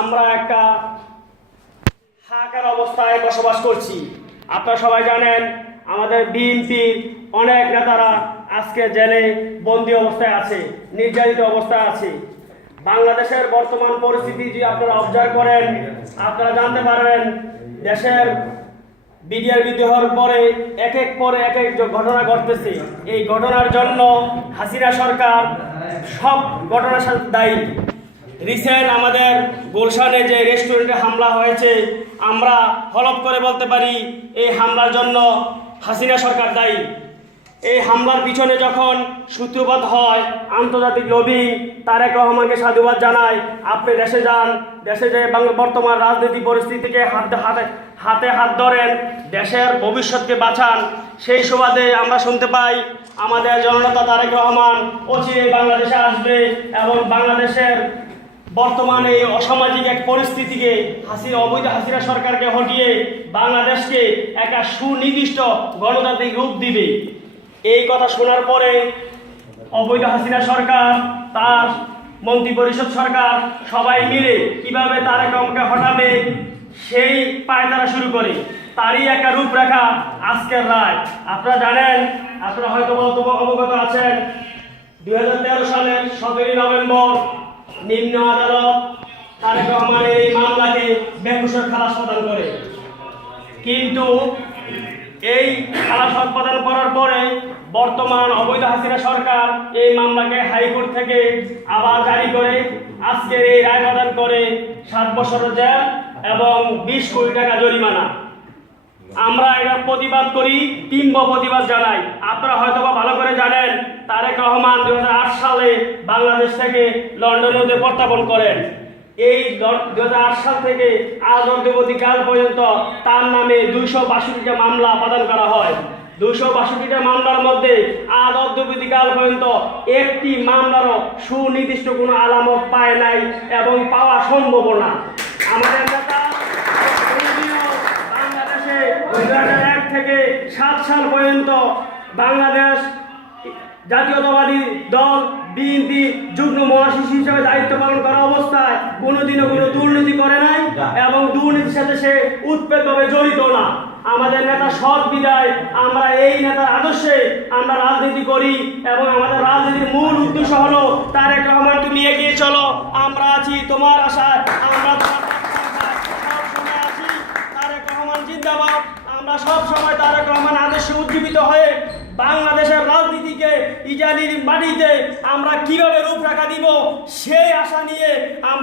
আমরা একটা হাহাকার অবস্থায় বসবাস করছি। আপনারা সবাই জানেন আমাদের বিএনপির অনেক নেতারা আজকে জেলে বন্দি অবস্থায় আছে, নির্যাতিত অবস্থায় আছে। বাংলাদেশের বর্তমান পরিস্থিতি যদি আপনারা অবজার্ভ করেন, আপনারা জানতে পারবেন দেশের বিডিআর বিদ্রোহের পরে এক এক ঘটনা ঘটতেছে। এই ঘটনার জন্য হাসিনা সরকার সব ঘটনার সাথে দায়ী। রিসেন্ট আমাদের গুলশানে যে রেস্টুরেন্টে হামলা হয়েছে, আমরা হলফ করে বলতে পারি এই হামলার জন্য হাসিনা সরকার দায়ী। এই হামলার পিছনে যখন সূত্রপাত হয় আন্তর্জাতিক লবি, তারেক রহমানকে সাধুবাদ জানায়। আপনি দেশে যান, দেশে যে বর্তমান রাজনীতি পরিস্থিতিকে হাতে হাত ধরেন, দেশের ভবিষ্যৎকে বাঁচান। সেই সুবাদে আমরা শুনতে পাই আমাদের জননেতা তারেক রহমান অচিরেই বাংলাদেশে আসবে এবং বাংলাদেশের বর্তমানে এই অসামাজিক এক পরিস্থিতিকে অবৈধ হাসিনা সরকারকে হটিয়ে বাংলাদেশকে একটা সুনির্দিষ্ট গণতান্ত্রিক রূপ দিবে। এই কথা শোনার পরে অবৈধ হাসিনা সরকার, তার মন্ত্রিপরিষদ সরকার সবাই মিলে কিভাবে তারেক রহমানকে হটাবে সেই পায়তারা শুরু করে। তারই একটা রূপরেখা আজকের রায়। আপনারা জানেন, আপনারা হয়তো অবগত আছেন, 2013 সালের 17 নভেম্বর নিম্ন আদালত তারেক রহমানের এই মামলাকে বেকসুর খালাস প্রদান করে। কিন্তু এই খালাস প্রদান করার পরে বর্তমান অবৈধ হাসিনা সরকার এই মামলাকে হাইকোর্ট থেকে আবার জারি করে আজকের এই রায় প্রদান করে 7 বছরের জেল এবং 20 কোটি টাকা জরিমানা। আমরা এটা প্রতিবাদ করি, তীব্র প্রতিবাদ জানাই। আপনারা হয়তো ভালো করে জানেন তারেক রহমান 2008 সালে বাংলাদেশ থেকে লন্ডনে প্রত্যাপন করেন। এই 2008 সাল থেকে আজ অদ্যাবধি কাল পর্যন্ত তার নামে 262টা মামলা প্রদান করা হয়। 262টা মামলার মধ্যে আজ অদ্যাবধি কাল পর্যন্ত একটি মামলারও সুনির্দিষ্ট কোনো আলামত পায় নাই এবং পাওয়া সম্ভব না। আমাদের নেতা বাংলাদেশে 2001 থেকে 7 সাল পর্যন্ত বাংলাদেশ জাতীয়তাবাদী দল বিএনপি যুগ্ম মহাসচিব হিসেবে দায়িত্ব পালন করা অবস্থায় কোনোদিনও কোনো দুর্নীতি করে নাই এবং দুর্নীতির সাথে সে উৎপেতভাবে জড়িত না। আমাদের নেতা সৎ বিদায় আমরা এই নেতার আদর্শে আমরা রাজনীতি করি এবং আমাদের রাজনীতির মূল উদ্দেশ্য হলো তারেক রহমান তুমি এগিয়ে চলো, আমরা আছি তোমার আশায়, আমরা সবসময় আছি। তারেক রহমান জিন্দাবাদ। আমরা সব সময় তারেক রহমান আদর্শে উজ্জীবিত হয়ে বাংলাদেশের রাজনীতিকে ইজালির মাটিতে আমরা কিভাবে রূপরেখা দিব সেই আশা নিয়ে আমরা